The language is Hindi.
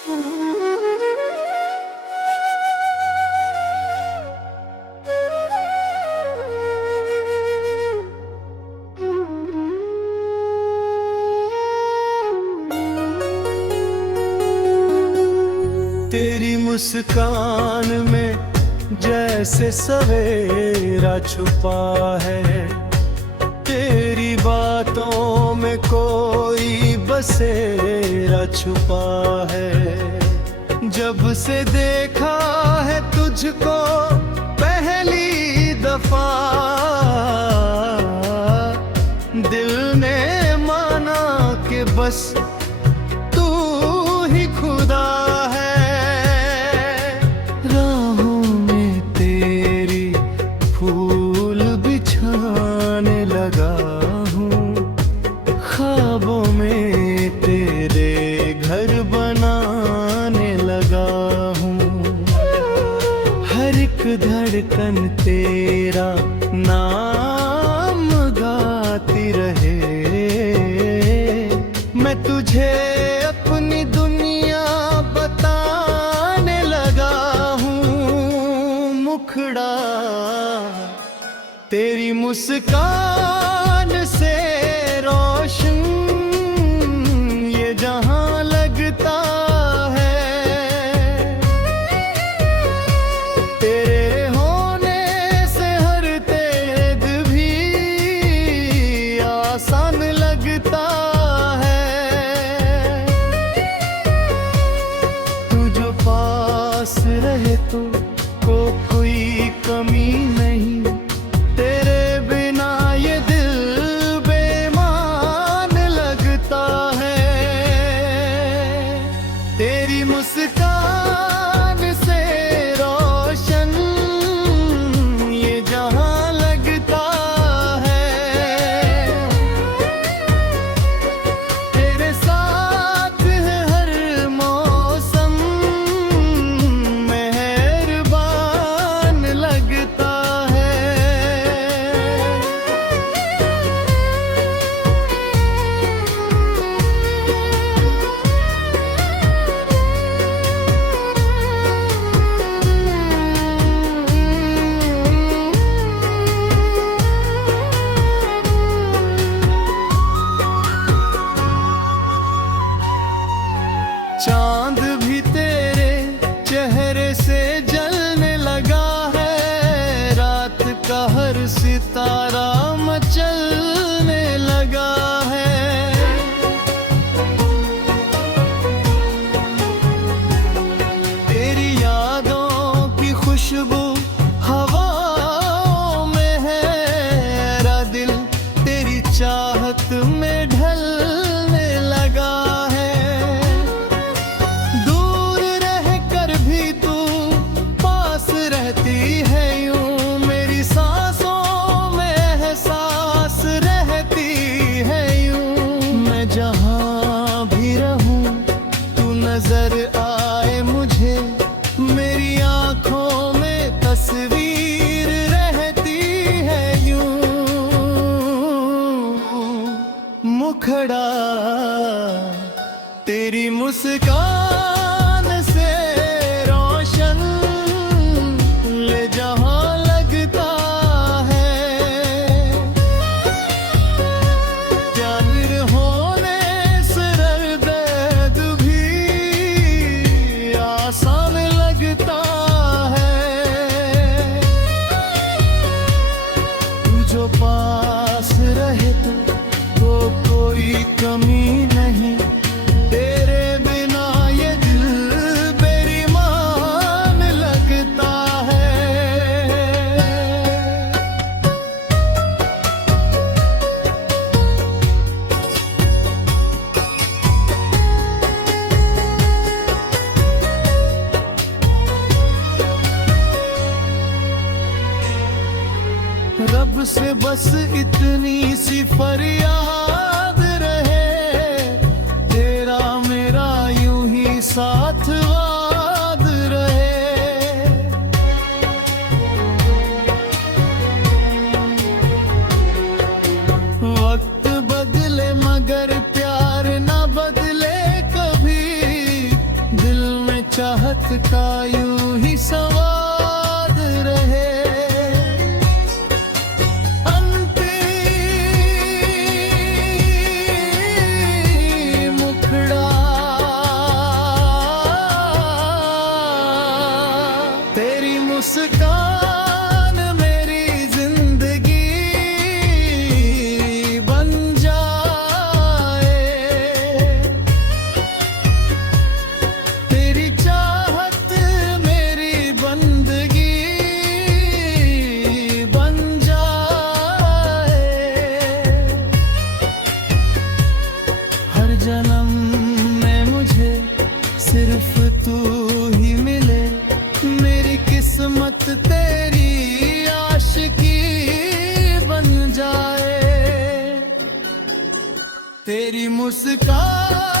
तेरी मुस्कान में जैसे सवेरा छुपा है, तेरी बातों में कोई बसेरा छुपा है। जब से देखा है तुझको पहली दफा, दिल ने माना कि बस तू ही खुदा है। राहों में तेरी फूल बिछाने लगा हूँ, ख्वाबों में तेरे घर बनाने लगा हूँ। हर एक धड़कन तेरा नाम गाती रहे, मैं तुझे अपनी दुनिया बताने लगा हूँ। मुखड़ा तेरी मुस्कान से रोशन ये जहां लगता है। तेरे होने से हर तेग भी आसान लगता है। तू जो पास रहे तो कोई कमी नहीं, तेरे बिना ये दिल बेईमान लगता है। तेरी मुस्कान से रोशन ये जहां लगता है। तेरे साथ है हर मौसम मेहरबान लगता है। चांद भी तेरे चेहरे से जलने लगा है, रात का हर सितारा मचलने लगा है। तेरी यादों की खुशबू हवाओं में है, मेरा दिल तेरी चाहत में ढलने लगा है। दूर रह कर भी तू पास रहती है यूं, मेरी सांसों में एहसास रहती है यूं। मैं जहां भी रहूं तू नजर आए मुझे, मेरी आंखों में तस्वीर रहती है यूं। मुखड़ा तेरी मुस्कान से रोशन ले जहां लगता है। जाहिर होने से दर्द भी आसान लगता है। तू जो पास रहे तो कोई कमी नहीं, तेरे बिना ये दिल बेईमान लगता है। रब से बस इतनी सी फरियाद रहे, तेरा मेरा यूं ही साथ वाद रहे। वक्त बदले मगर प्यार ना बदले कभी, दिल चाहत का यूं ही स्वाद रहे। अंतिम मुखड़ा तेरी मुस्कान मेरी जिंदगी बन जाए। तेरी चाहत मेरी बंदगी बन जाए। हर जन्म में मुझे सिर्फ तू ही मिले। मेरी किस्मत तेरी आशिकी बन जाए। तेरी मुस्कान